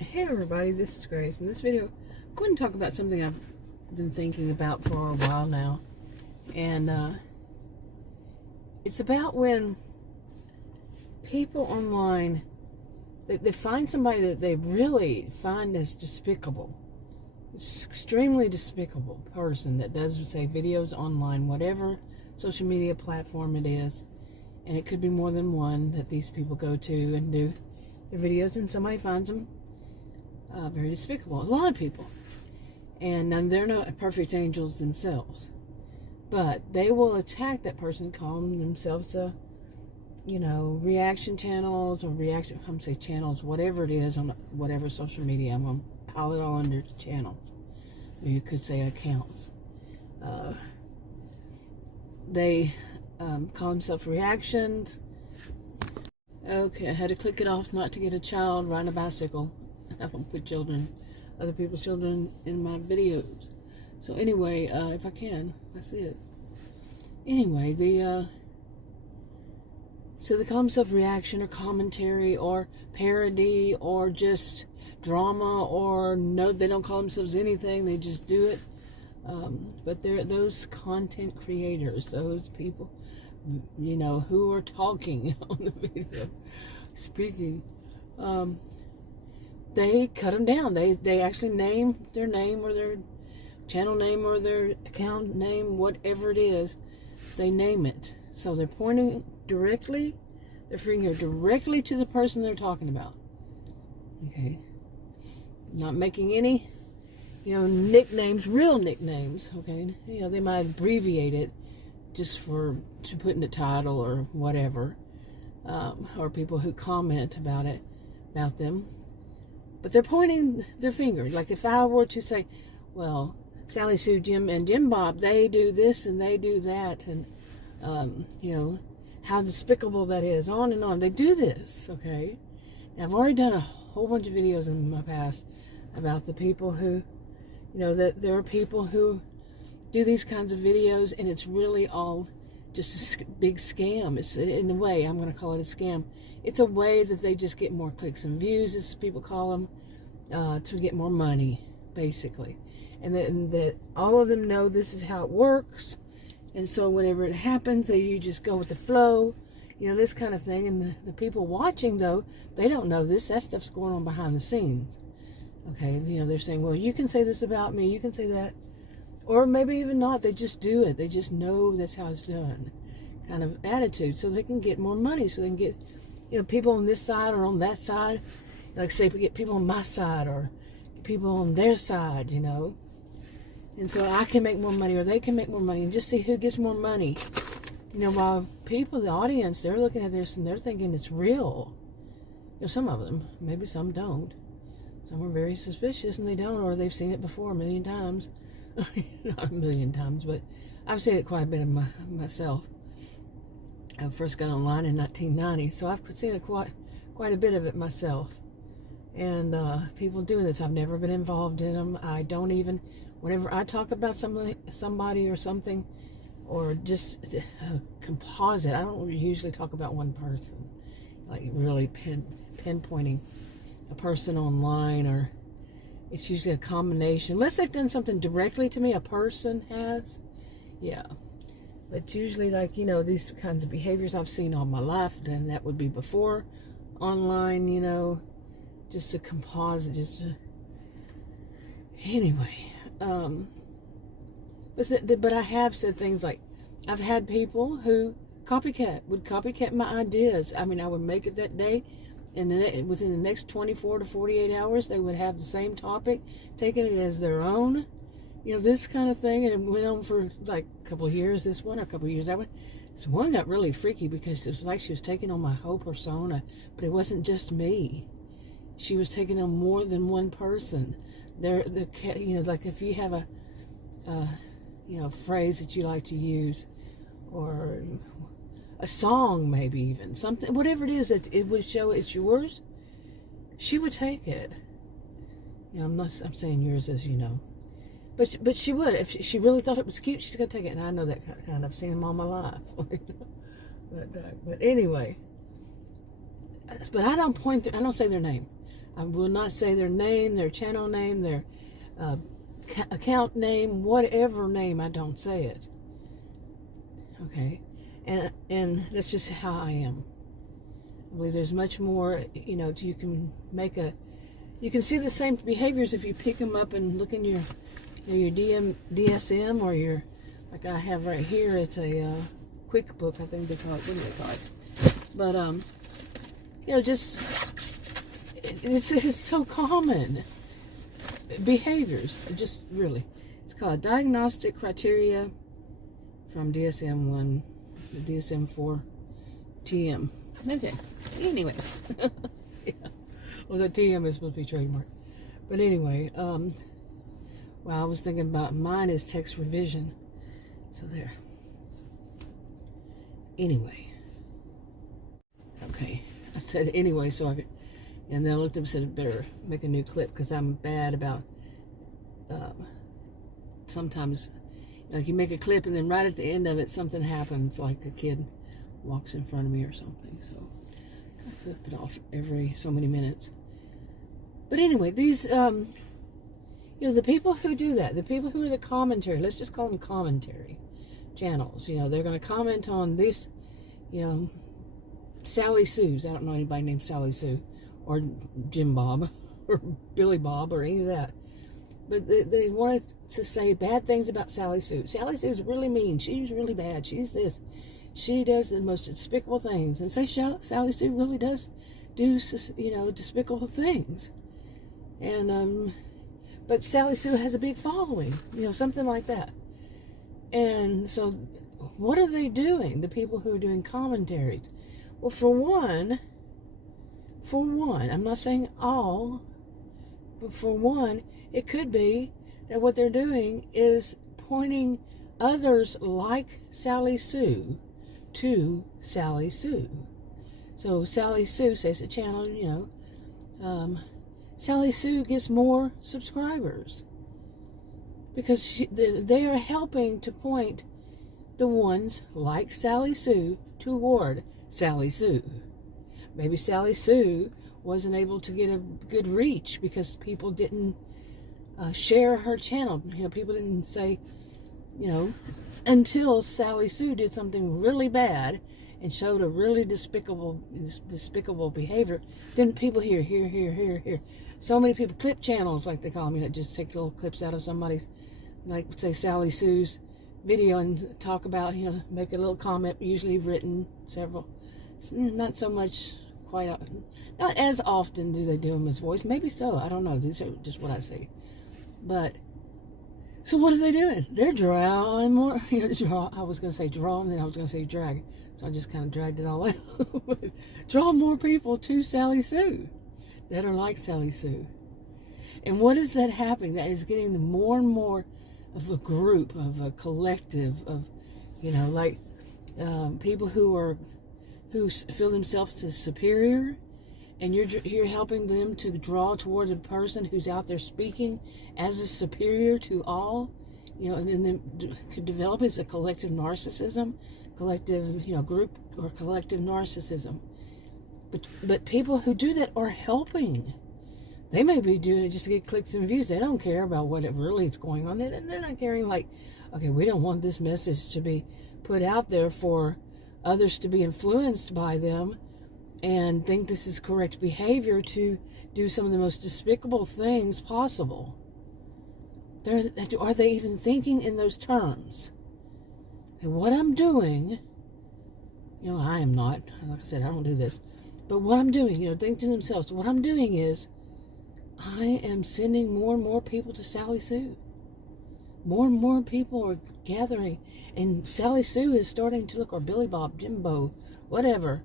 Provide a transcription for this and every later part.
Hey everybody, this is Grace. In this video, I'm going to talk about something I've been thinking about for a while now. And it's about when people online, they find somebody that they really find as despicable. It's extremely despicable person that does, say, videos online, whatever social media platform it is. And it could be more than one that these people go to and do their videos, and somebody finds them very despicable. A lot of people. And they're not perfect angels themselves. But they will attack that person, calling themselves reaction channels or channels, whatever it is on whatever social media. I'm going to pile it all under channels. Or you could say accounts. They call themselves reactions. Okay, I had to click it off not to get a child riding a bicycle. I don't put other people's children in my videos. So anyway, if I can, that's it. Anyway, so they call themselves reaction or commentary or parody or just drama, or no, they don't call themselves anything, they just do it. But they're those content creators, those people, who are talking on the video, speaking. They cut them down. They actually name their name or their channel name or their account name, whatever it is. They name it. So they're pointing directly, their finger directly to the person they're talking about. Okay. Not making any, nicknames, real nicknames. Okay. They might abbreviate it just to put in the title or whatever. Or people who comment about them. But they're pointing their finger. Like if I were to say, well, Sally Sue, Jim, and Jim Bob, they do this and they do that, and how despicable that is, on and on. They do this, okay? Now, I've already done a whole bunch of videos in my past about the people who, that there are people who do these kinds of videos, and it's really all just a big scam. It's, in a way, I'm going to call it a scam. It's a way that they just get more clicks and views, as people call them, to get more money, basically. And that all of them know this is how it works. And so whenever it happens, you just go with the flow, this kind of thing. And the people watching, though, they don't know this. That stuff's going on behind the scenes. Okay, they're saying, well, you can say this about me, you can say that. Or maybe even not. They just do it. They just know that's how it's done. Kind of attitude. So they can get more money. So they can get, people on this side or on that side. Like, say, get people on my side or people on their side, And so I can make more money or they can make more money and just see who gets more money. While people, the audience, they're looking at this and they're thinking it's real. Some of them. Maybe some don't. Some are very suspicious and they don't, or they've seen it before a million times. Not a million times, but I've seen it quite a bit of myself. I first got online in 1990, so I've seen it quite a bit of it myself. And people doing this, I've never been involved in them. I don't even, whenever I talk about somebody or something, or just a composite, I don't usually talk about one person, like really pinpointing a person online, or it's usually a combination. Unless they've done something directly to me, a person has. Yeah. But usually, like, these kinds of behaviors I've seen all my life, then that would be before online, just a composite, Anyway. But I have said things like, I've had people who would copycat my ideas. I mean, I would make it that day, and then within the next 24 to 48 hours, they would have the same topic, taking it as their own, this kind of thing. And it went on for like a couple of years, this one, or a couple of years that one. So one got really freaky because it was like she was taking on my whole persona, but it wasn't just me. She was taking on more than one person. Like if you have a phrase that you like to use, or a song, maybe even something, whatever it is that it would show it's yours, she would take it. I'm saying yours, as you know, but she would, if she really thought it was cute, she's gonna take it. And I know that kind of, seen them all my life. But anyway, but I don't say their name. I will not say their name, their channel name, their account name, whatever name. I don't say it. Okay, and that's just how I am. I believe there's much more. You know, you can see the same behaviors if you pick them up and look in your DSM or your, like I have right here. It's a quick book, I think they call it. What do they call it? But you know, just it's so common behaviors. Just really, it's called Diagnostic Criteria from DSM-1, DSM-4, TM. Okay. Anyway, yeah. Well, the TM is supposed to be trademark. But anyway, well, I was thinking about mine is text revision. So there. Anyway. Okay. I said anyway, so I could, and then I looked up and said, better make a new clip because I'm bad about, sometimes, like you make a clip and then right at the end of it, something happens, like a kid walks in front of me or something. So I flip it off every so many minutes. But anyway, these, you know, the people who do that, the people who are the commentary, let's just call them commentary channels. You know, they're going to comment on this, you know, Sally Sue's. I don't know anybody named Sally Sue or Jim Bob or Billy Bob or any of that. But they wanted to say bad things about Sally Sue. Sally Sue's really mean. She's really bad. She's this. She does the most despicable things. And say Sally Sue really does do, you know, despicable things. And, but Sally Sue has a big following, you know, something like that. And so what are they doing, the people who are doing commentaries? Well, for one, I'm not saying all, but for one, it could be that what they're doing is pointing others like Sally Sue to Sally Sue. So Sally Sue says the channel, you know, Sally Sue gets more subscribers because they are helping to point the ones like Sally Sue toward Sally Sue. Maybe Sally Sue wasn't able to get a good reach because people didn't share her channel. You know, people didn't say, you know, until Sally Sue did something really bad and showed a really despicable behavior, then people hear. So many people, clip channels, like they call them, you know, just take little clips out of somebody's, like, say, Sally Sue's video and talk about, you know, make a little comment, usually written, several. It's not so much, not as often do they do them as voice. Maybe so, I don't know. These are just what I see. But, so what are they doing? They're drawing more, you know, I was going to say draw, and then I was going to say drag. So I just kind of dragged it all out. Draw more people to Sally Sue that are like Sally Sue. And what is that happening? That is getting more and more of a group, of a collective, of, you know, like people who feel themselves as superior, and you're helping them to draw toward a person who's out there speaking as a superior to all, you know, and then could develop as a collective narcissism, collective, you know, group or collective narcissism. But people who do that are helping. They may be doing it just to get clicks and views. They don't care about what it really is going on. They're not caring, like, okay, we don't want this message to be put out there for others to be influenced by them and think this is correct behavior to do some of the most despicable things possible. Are they even thinking in those terms? And what I'm doing, you know, I am not, like I said, I don't do this, but what I'm doing, you know, think to themselves, what I'm doing is I am sending more and more people to Sally Sue. More and more people are gathering, and Sally Sue is starting to look, or Billy Bob, Jimbo, whatever,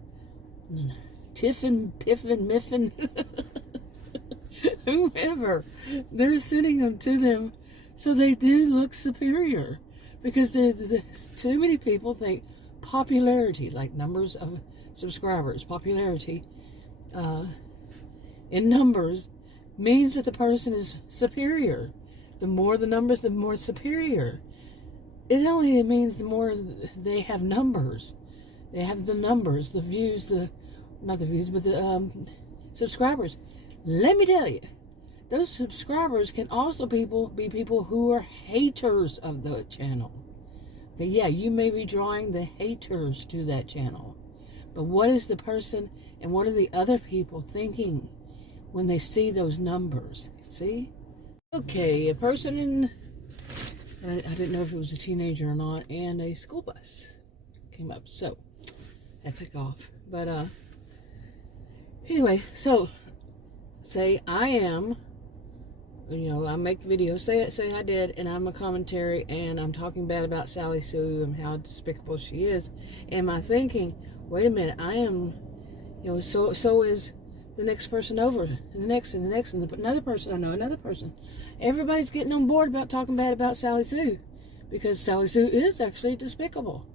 Tiffin, Piffin, Miffin, whoever, they're sending them to them so they do look superior, because too many people think popularity, like numbers of subscribers, popularity in numbers means that the person is superior. The more the numbers, the more superior. It only means the more they have numbers. They have the numbers, the views, not the views, but the subscribers. let me tell you, those subscribers can also be people who are haters of the channel. Okay, yeah, you may be drawing the haters to that channel. But what is the person and what are the other people thinking when they see those numbers? See? Okay, a person in, I didn't know if it was a teenager or not, and a school bus came up. So, I took off. But, anyway, so, say I am, I make videos, say I did, and I'm a commentary, and I'm talking bad about Sally Sue and how despicable she is. Am I thinking, wait a minute, I am, so is the next person over, and the next, and another person, I know another person. Everybody's getting on board about talking bad about Sally Sue, because Sally Sue is actually despicable.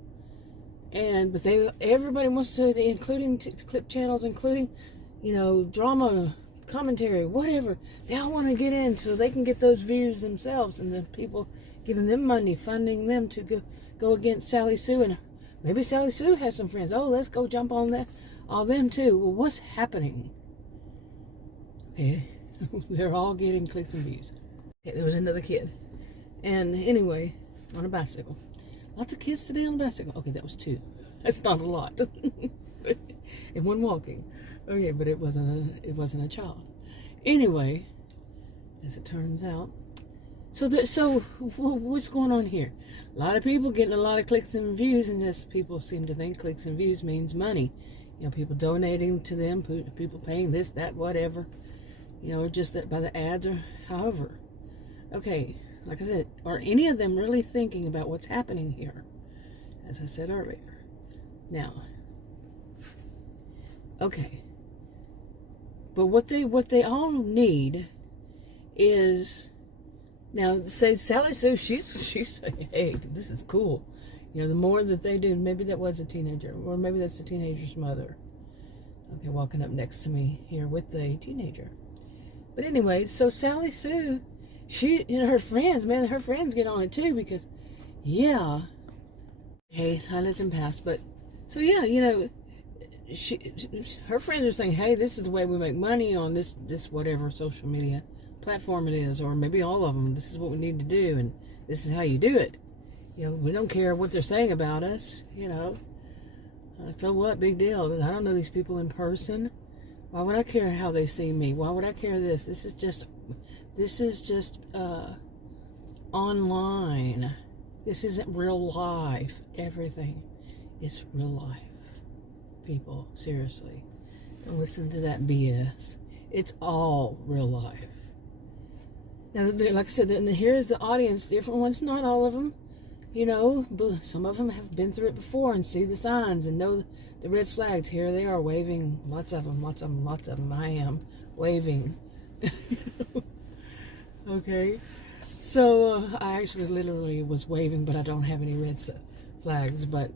But everybody wants to, including clip channels, including, drama, commentary, whatever. They all want to get in so they can get those views themselves, and the people giving them money, funding them to go against Sally Sue. And maybe Sally Sue has some friends. Oh, let's go jump on that, all them too. Well, what's happening? Okay, they're all getting clicks and views. Okay, there was another kid, and anyway, on a bicycle. Lots of kids today on a bicycle. Okay, that was 2. That's not a lot. And one walking. Okay, but it wasn't a child. Anyway, as it turns out, so what's going on here? A lot of people getting a lot of clicks and views, and just people seem to think clicks and views means money. People donating to them, people paying this, that, whatever. Or just that by the ads or however. Okay, like I said, are any of them really thinking about what's happening here? As I said earlier. Now, okay. But what they all need is, now say Sally Sue, she's saying, hey, this is cool. The more that they do, maybe that was a teenager, or maybe that's the teenager's mother. Okay, walking up next to me here with the teenager. But anyway, so Sally Sue, she, her friends get on it too, because, yeah, hey, I let them pass, but, so yeah, her friends are saying, hey, this is the way we make money on this whatever social media platform it is, or maybe all of them, this is what we need to do, and this is how you do it. We don't care what they're saying about us, so what, big deal. I don't know these people in person. Why would I care how they see me? Why would I care this? This is just online. This isn't real life. Everything is real life. People, seriously. Don't listen to that BS. It's all real life. Now, like I said, here's the audience, different ones, not all of them. Some of them have been through it before and see the signs and know the red flags. Here they are waving. Lots of them. I am waving. Okay. So, I actually literally was waving, but I don't have any red flags. But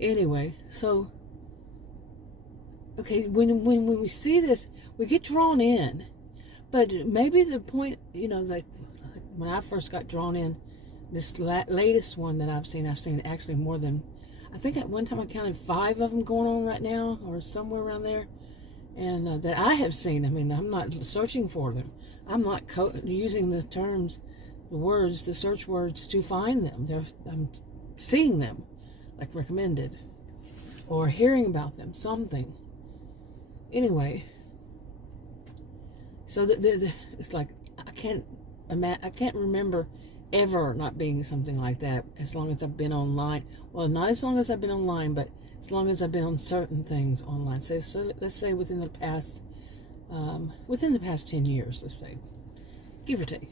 anyway, so, okay, when we see this, we get drawn in. But maybe the point, like when I first got drawn in, this latest one that I've seen actually more than, I think at one time I counted 5 of them going on right now, or somewhere around there, and that I have seen. I mean, I'm not searching for them. I'm not using the terms, the words, the search words to find them. I'm seeing them, like recommended, or hearing about them, something. Anyway, so it's like I can't remember ever not being something like that as long as I've been online. Well, not as long as I've been online, but as long as I've been on certain things online. So let's say within the past 10 years, let's say, give or take.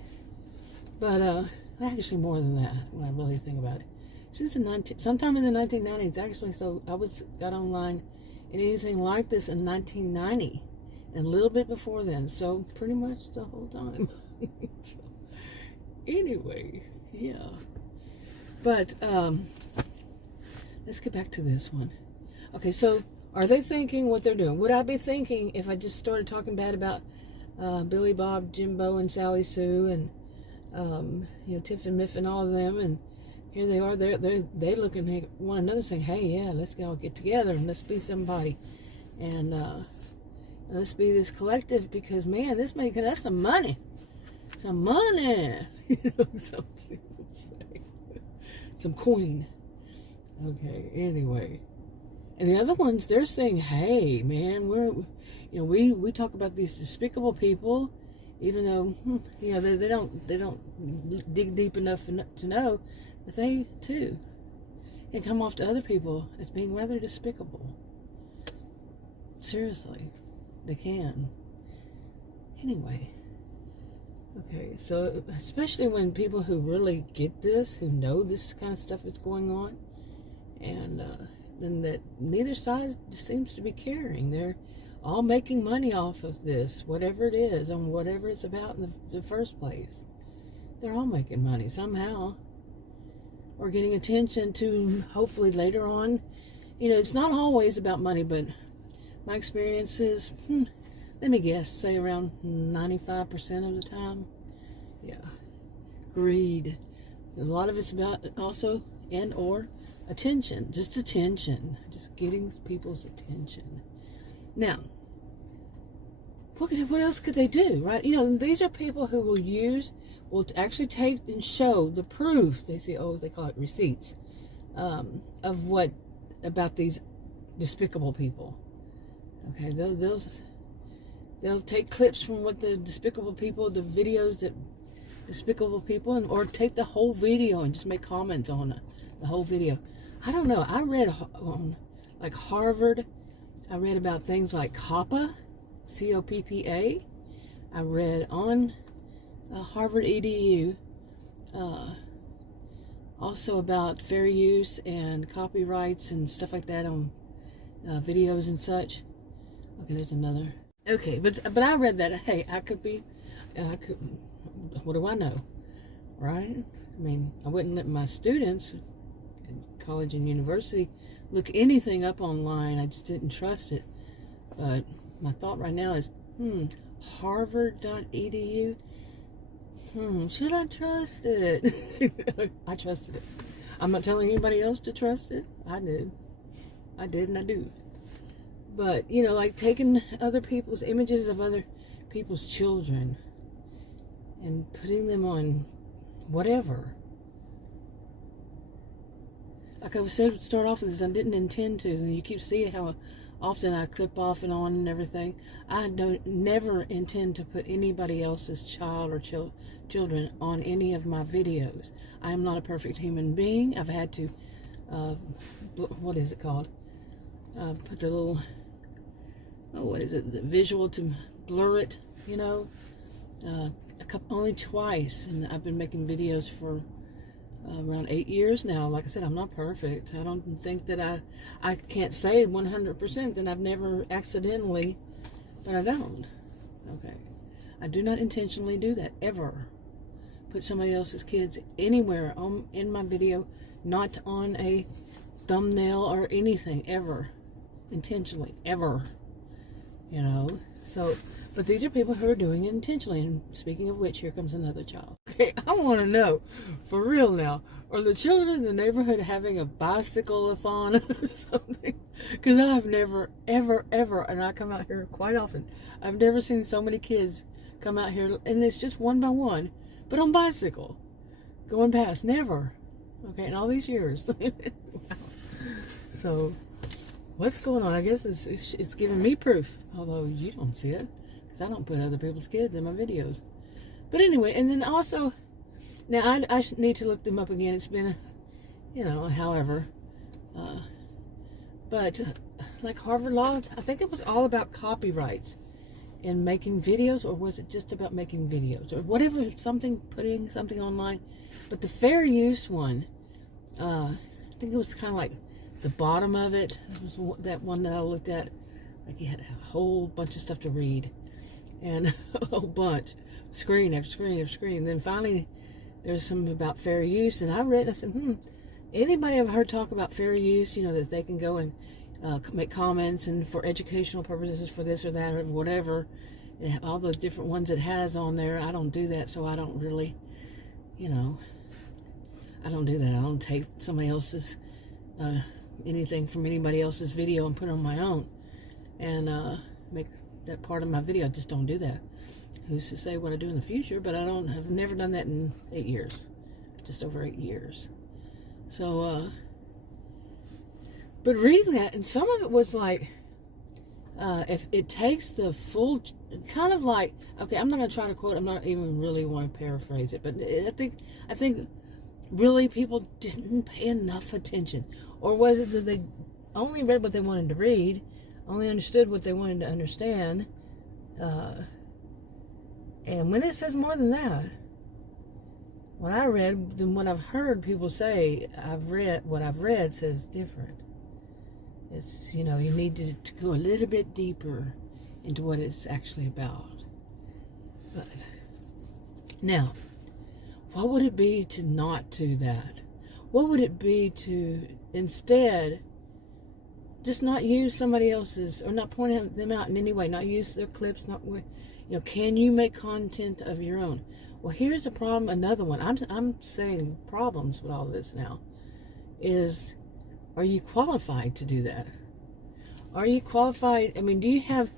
But actually more than that when I really think about it. Since sometime in the 1990s, actually. So I got online and anything like this in 1990, and a little bit before then. So pretty much the whole time. So, anyway, yeah. But let's get back to this one. Okay, so are they thinking what they're doing? Would I be thinking if I just started talking bad about Billy Bob, Jimbo, and Sally Sue, and Tiff and Miff and all of them, and here they are, they're looking at one another saying, hey, yeah, let's all get together and let's be somebody. And Let's be this collective, because man, this making us some money. Some money. Some people say. Some coin. Okay, anyway. And the other ones, they're saying, hey, man, we talk about these despicable people, even though, they don't dig deep enough to know that they, too, can come off to other people as being rather despicable. Seriously, they can. Anyway. Okay, so especially when people who really get this, who know this kind of stuff is going on, and then that neither side seems to be caring. They're all making money off of this, whatever it is, on whatever it's about in the first place. They're all making money somehow, or getting attention to, hopefully later on. It's not always about money, but my experience is, let me guess, say around 95% of the time. Yeah. Greed. A lot of it's about also, and or attention. Just attention. Just getting people's attention. Now, what else could they do, right? These are people who will actually take and show the proof. They say, they call it receipts, about these despicable people. Okay, they'll take clips from what the despicable people, the videos that despicable people, or take the whole video and just make comments on the whole video. I don't know. I read on like Harvard. I read about things like COPPA, COPPA. I read on Harvard EDU, also about fair use and copyrights and stuff like that on videos and such. Okay, there's another. Okay, but I read that. Hey, I could. What do I know, right? I mean, I wouldn't let my students in college and university look anything up online. I just didn't trust it. But my thought right now is, Harvard.edu. Should I trust it? I trusted it. I'm not telling anybody else to trust it. I did, and I do. But, like taking other people's images of other people's children and putting them on whatever. Like I said, start off with this, I didn't intend to. And you keep seeing how often I clip off and on and everything. I never intend to put anybody else's child or children on any of my videos. I am not a perfect human being. I've had to, what is it called? Put the little, the visual to blur it, only twice. And I've been making videos for around 8 years now. Like I said, I'm not perfect. I don't think that I can't say 100% that I've never accidentally, but I don't. Okay. I do not intentionally do that, ever. Put somebody else's kids anywhere in my video, not on a thumbnail or anything, ever. Intentionally, ever. So, but these are people who are doing it intentionally. And speaking of which, here comes another child. Okay, I want to know, for real now, are the children in the neighborhood having a bicycle-a-thon or something? Because I've never, ever, and I come out here quite often, I've never seen so many kids come out here, and it's just one by one, but on bicycle, going past, never. Okay, in all these years. Wow. So, what's going on? I guess it's giving me proof, although you don't see it, because I don't put other people's kids in my videos. But anyway, and then also, now I need to look them up again. It's been, however. But like Harvard Law, I think it was all about copyrights in making videos, or was it just about making videos? Or whatever, putting something online. But the fair use one, I think it was kind of like the bottom of it. It was that one that I looked at. Like you had a whole bunch of stuff to read. And a whole bunch. Screen after screen after screen. Then finally, there's some about fair use. And I read, I said, anybody ever heard talk about fair use? That they can go and make comments and for educational purposes for this or that or whatever. And all the different ones it has on there. I don't do that, so I don't really, I don't do that. I don't take somebody else's, anything from anybody else's video and put it on my own. And make that part of my video. I just don't do that. Who's to say what I do in the future? But I've never done that in 8 years, just over 8 years. So, but reading that, and some of it was like, if it takes the full, kind of like, okay, I'm not going to try to quote, I'm not even really want to paraphrase it, but I think really people didn't pay enough attention. Or was it that they only read what they wanted to read, only understood what they wanted to understand, and when it says more than that, what I read than what I've heard people say, what I've read says different. It's, you need to go a little bit deeper into what it's actually about. But now, what would it be to not do that? What would it be to instead just not use somebody else's, or not point them out in any way, not use their clips, can you make content of your own? Well, here's a problem, another one. I'm saying problems with all this now is, are you qualified to do that? Are you qualified? I mean, do you have,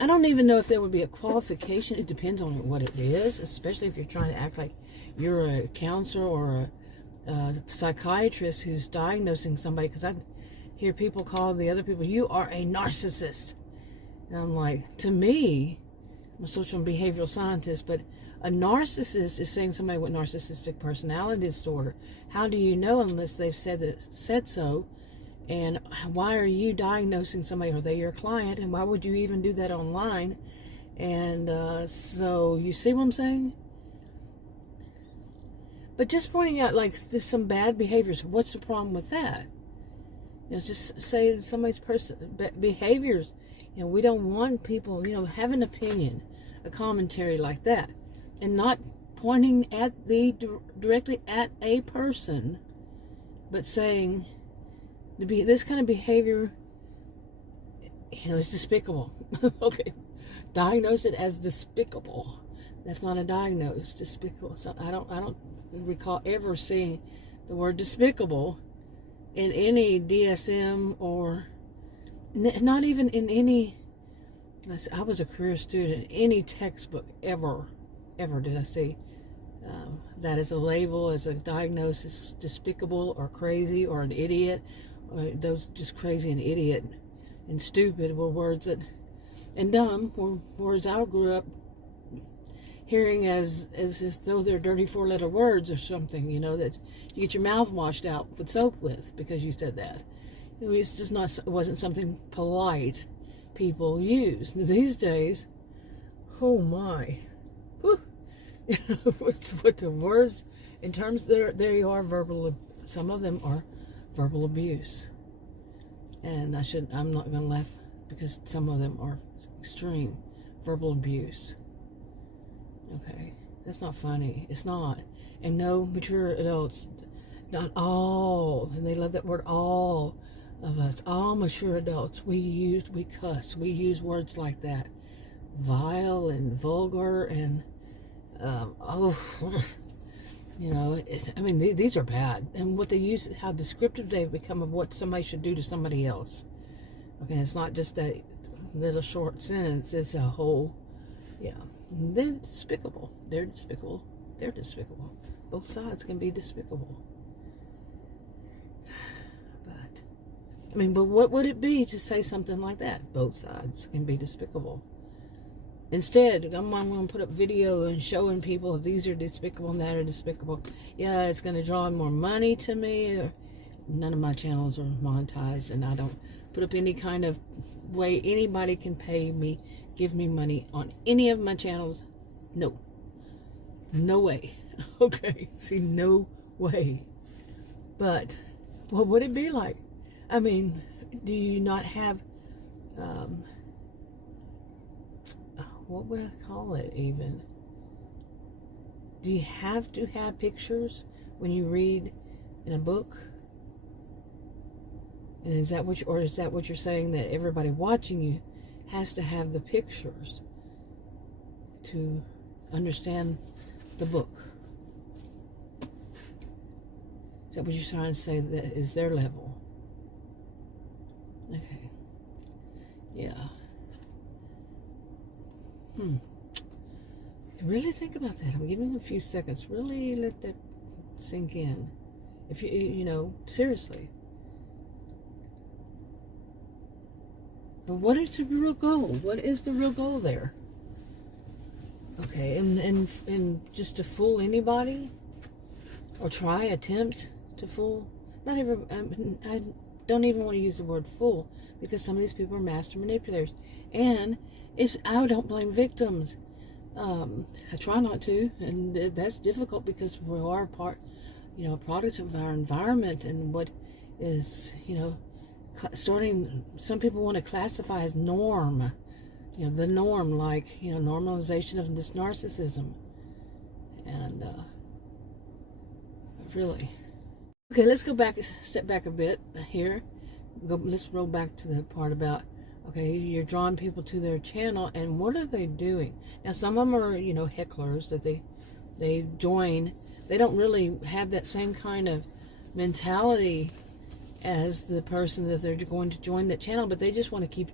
I don't even know if there would be a qualification. It depends on what it is, especially if you're trying to act like you're a counselor or a psychiatrist who's diagnosing somebody, because I hear people call the other people, you are a narcissist. And I'm like, to me, I'm a social and behavioral scientist, but a narcissist is saying somebody with narcissistic personality disorder. How do you know unless they've said so? And why are you diagnosing somebody? Are they your client? And why would you even do that online? And so you see what I'm saying? But just pointing out, like, there's some bad behaviors. What's the problem with that? Just say somebody's behaviors. We don't want people, have an opinion, a commentary like that, and not pointing at directly at a person, but saying this kind of behavior, is despicable. Okay, diagnose it as despicable. That's not a diagnose. Despicable. So I don't recall ever seeing the word despicable in any DSM, or not even in any, I was a career student, any textbook ever did I see that as a label, as a diagnosis, despicable or crazy or an idiot. Or those just crazy and idiot and stupid were words that, and dumb were words I grew up hearing as though they're dirty 4-letter words or something, that you get your mouth washed out with soap with because you said that. It's just not, it wasn't something polite people use. These days, oh my, what the words, in terms, there you are, some of them are verbal abuse. And I'm not going to laugh because some of them are extreme verbal abuse. Okay, that's not funny. It's not. And no, mature adults, not all, and they love that word, all of us, all mature adults, we cuss, we use words like that, vile and vulgar and these are bad. And what they use, how descriptive they've become of what somebody should do to somebody else. Okay, it's not just that little short sentence, it's a whole, they're despicable. They're despicable. They're despicable. Both sides can be despicable. But what would it be to say something like that? Both sides can be despicable. Instead, I'm going to put up video and showing people if these are despicable and that are despicable. Yeah, it's going to draw more money to me. None of my channels are monetized, and I don't put up any kind of way anybody can pay me, give me money on any of my channels. No. No way. Okay, see, no way. But what would it be like? I mean, do you not have, what would I call it even? Do you have to have pictures when you read in a book? And is that what you're saying, that everybody watching you has to have the pictures to understand the book? Is that what you're trying to say, that is their level? Okay. Yeah. Really think about that. I'm giving you a few seconds. Really let that sink in. If you seriously. But what is the real goal? What is the real goal there? Okay, and just to fool anybody, or attempt to fool. Not even. I don't even want to use the word fool, because some of these people are master manipulators, and I don't blame victims. I try not to, and that's difficult because we are a product of our environment, and what is, starting. Some people want to classify as norm, the norm, like, normalization of this narcissism, and really. Okay, let's step back a bit here. Let's roll back to the part about, okay, you're drawing people to their channel, and what are they doing? Now, some of them are, hecklers that they join. They don't really have that same kind of mentality as the person that they're going to join that channel, but they just want to keep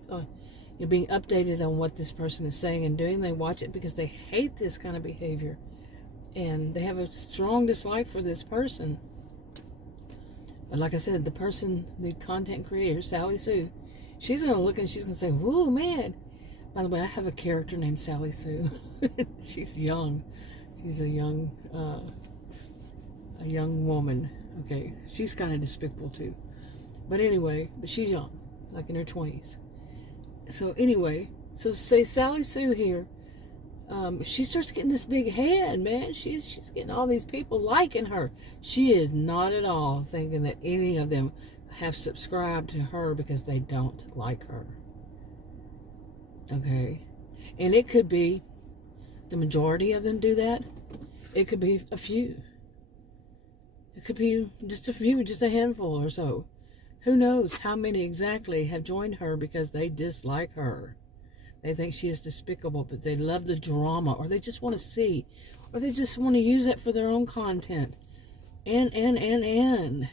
being updated on what this person is saying and doing. They watch it because they hate this kind of behavior, and they have a strong dislike for this person. But like I said, the content creator, Sally Sue, she's going to look and she's going to say, whoa, man. By the way, I have a character named Sally Sue. She's young. She's a young woman. Okay, she's kind of despicable too. But anyway, she's young, like in her 20s. So anyway, say Sally Sue here, she starts getting this big head, man. She's getting all these people liking her. She is not at all thinking that any of them have subscribed to her because they don't like her. Okay? And it could be the majority of them do that. It could be a few. It could be just a few, just a handful or so. Who knows how many exactly have joined her because they dislike her. They think she is despicable, but they love the drama, or they just want to see, or they just want to use it for their own content. And.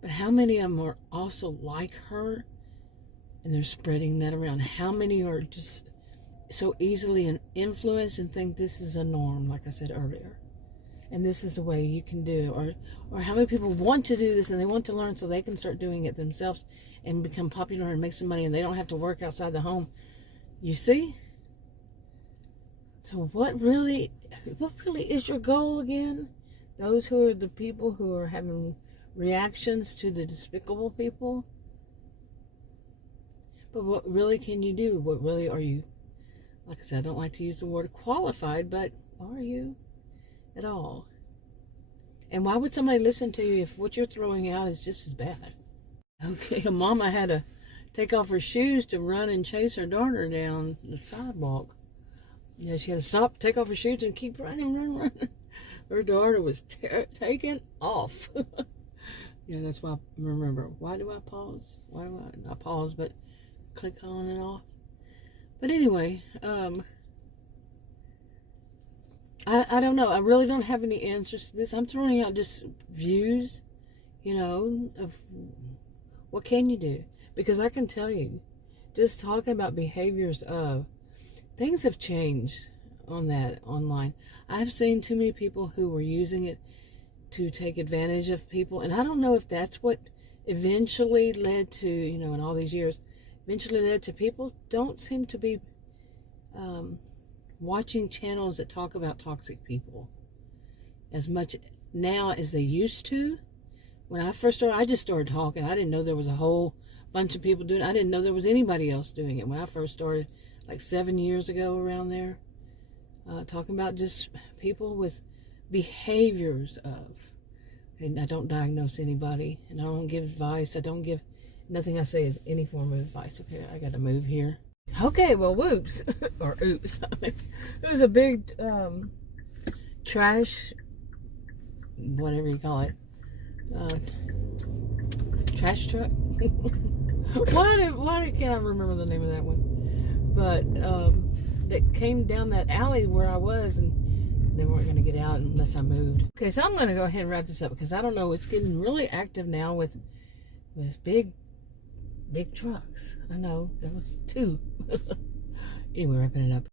But how many of them are also like her, and they're spreading that around? How many are just so easily influenced and think this is a norm, like I said earlier, and this is the way you can do it? Or how many people want to do this and they want to learn so they can start doing it themselves and become popular and make some money, and they don't have to work outside the home? You see? So what really is your goal again? Those who are the people who are having reactions to the despicable people? But what really can you do? What really are you? Like I said, I don't like to use the word qualified, but are you at all? And why would somebody listen to you if what you're throwing out is just as bad? Okay, a mama had to take off her shoes to run and chase her daughter down the sidewalk. Yeah, she had to stop, take off her shoes, and keep running. Her daughter was taken off. Yeah, that's why. Remember, why do I pause? Why do I not pause, but click on and off? But anyway, I don't know. I really don't have any answers to this. I'm throwing out just views, of what can you do. Because I can tell you, just talking about behaviors of, things have changed on that online. I've seen too many people who were using it to take advantage of people. And I don't know if that's what eventually led to, in all these years, eventually led to people don't seem to be watching channels that talk about toxic people as much now as they used to. When I first started, I just started talking. I didn't know there was a whole bunch of people doing it. I didn't know there was anybody else doing it when I first started, like 7 years ago, around there, talking about just people with behaviors of, and I don't diagnose anybody, and I don't give advice. I don't give, nothing I say is any form of advice. Okay, I gotta move here. Okay, well, whoops, or oops. It was a big trash, whatever you call it, trash truck. Why can't I remember the name of that one? But that came down that alley where I was, and they weren't going to get out unless I moved. Okay, so I'm going to go ahead and wrap this up because I don't know. It's getting really active now with big trucks. I know, that was 2. Anyway, wrapping it up.